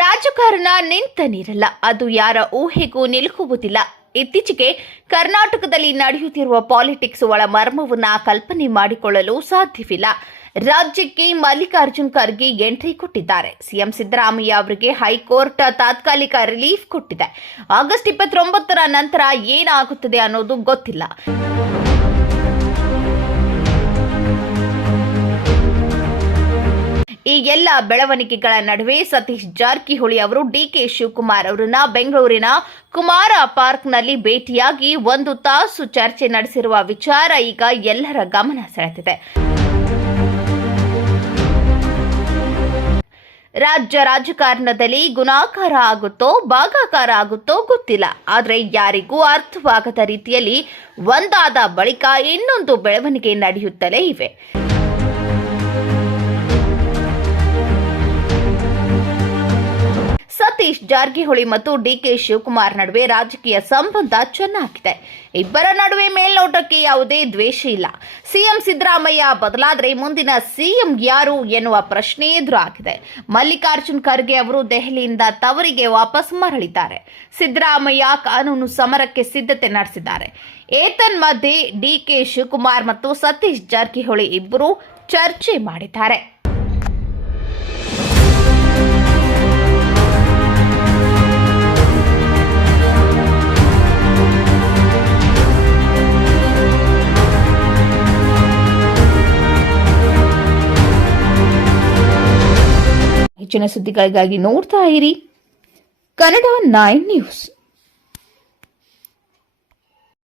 ರಾಜಕಾರಣ ನಿಂತ ನೀರಲ್ಲ, ಅದು ಯಾರ ಊಹೆಗೂ ನಿಲುಕುವುದಿಲ್ಲ. ಇತ್ತೀಚೆಗೆ ಕರ್ನಾಟಕದಲ್ಲಿ ನಡೆಯುತ್ತಿರುವ ಪಾಲಿಟಿಕ್ಸ್ ಒಳ ಮರ್ಮವನ್ನ ಕಲ್ಪನೆ ಮಾಡಿಕೊಳ್ಳಲು ಸಾಧ್ಯವಿಲ್ಲ. ರಾಜ್ಯಕ್ಕೆ ಮಲ್ಲಿಕಾರ್ಜುನ್ ಖರ್ಗೆ ಎಂಟ್ರಿ ಕೊಟ್ಟಿದ್ದಾರೆ. ಸಿಎಂ ಸಿದ್ದರಾಮಯ್ಯ ಅವರಿಗೆ ಹೈಕೋರ್ಟ್ ತಾತ್ಕಾಲಿಕ ರಿಲೀಫ್ ಕೊಟ್ಟಿದೆ. ಆಗಸ್ಟ್ 29ರ ನಂತರ ಏನಾಗುತ್ತದೆ ಅನ್ನೋದು ಗೊತ್ತಿಲ್ಲ. ಈ ಎಲ್ಲ ಬೆಳವಣಿಗೆಗಳ ನಡುವೆ ಸತೀಶ್ ಜಾರಕಿಹೊಳಿ ಅವರು ಡಿಕೆ ಶಿವಕುಮಾರ್ ಅವರನ್ನ ಬೆಂಗಳೂರಿನ ಕುಮಾರ ಪಾರ್ಕ್ನಲ್ಲಿ ಭೇಟಿಯಾಗಿ 1 ತಾಸು ಚರ್ಚೆ ನಡೆಸಿರುವ ವಿಚಾರ ಈಗ ಎಲ್ಲರ ಗಮನ ಸೆಳೆದಿದೆ. ರಾಜ್ಯ ರಾಜಕಾರಣದಲ್ಲಿ ಗುಣಾಕಾರ ಆಗುತ್ತೋ ಭಾಗಾಕಾರ ಆಗುತ್ತೋ ಗೊತ್ತಿಲ್ಲ. ಆದರೆ ಯಾರಿಗೂ ಅರ್ಥವಾಗದ ರೀತಿಯಲ್ಲಿ ಒಂದಾದ ಬಳಿಕ ಇನ್ನೊಂದು ಬೆಳವಣಿಗೆ ನಡೆಯುತ್ತಲೇ ಇವೆ. ಸತೀಶ್ ಜಾರಕಿಹೊಳಿ ಮತ್ತು ಡಿಕೆ ಶಿವಕುಮಾರ್ ನಡುವೆ ರಾಜಕೀಯ ಸಂಬಂಧ ಚೆನ್ನಾಗಿದೆ. ಇಬ್ಬರ ನಡುವೆ ಮೇಲ್ನೋಟಕ್ಕೆ ಯಾವುದೇ ದ್ವೇಷ ಇಲ್ಲ. ಸಿಎಂ ಸಿದ್ದರಾಮಯ್ಯ ಬದಲಾದರೆ ಮುಂದಿನ ಸಿಎಂ ಯಾರು ಎನ್ನುವ ಪ್ರಶ್ನೆ ಎದುರಾಗಿದೆ. ಮಲ್ಲಿಕಾರ್ಜುನ್ ಖರ್ಗೆ ಅವರು ದೆಹಲಿಯಿಂದ ತವರಿಗೆ ವಾಪಸ್ ಮರಳಿದ್ದಾರೆ. ಸಿದ್ದರಾಮಯ್ಯ ಕಾನೂನು ಸಮರಕ್ಕೆ ಸಿದ್ಧತೆ ನಡೆಸಿದ್ದಾರೆ. ಏತನ್ಮಧ್ಯೆ ಡಿಕೆ ಶಿವಕುಮಾರ್ ಮತ್ತು ಸತೀಶ್ ಜಾರಕಿಹೊಳಿ ಇಬ್ಬರು ಚರ್ಚೆ ಮಾಡಿದ್ದಾರೆ. ಹೆಚ್ಚಿನ ಸುದ್ದಿಗಳಿಗಾಗಿ ನೋಡ್ತಾ ಇರಿ ಕನ್ನಡ 9 ನ್ಯೂಸ್.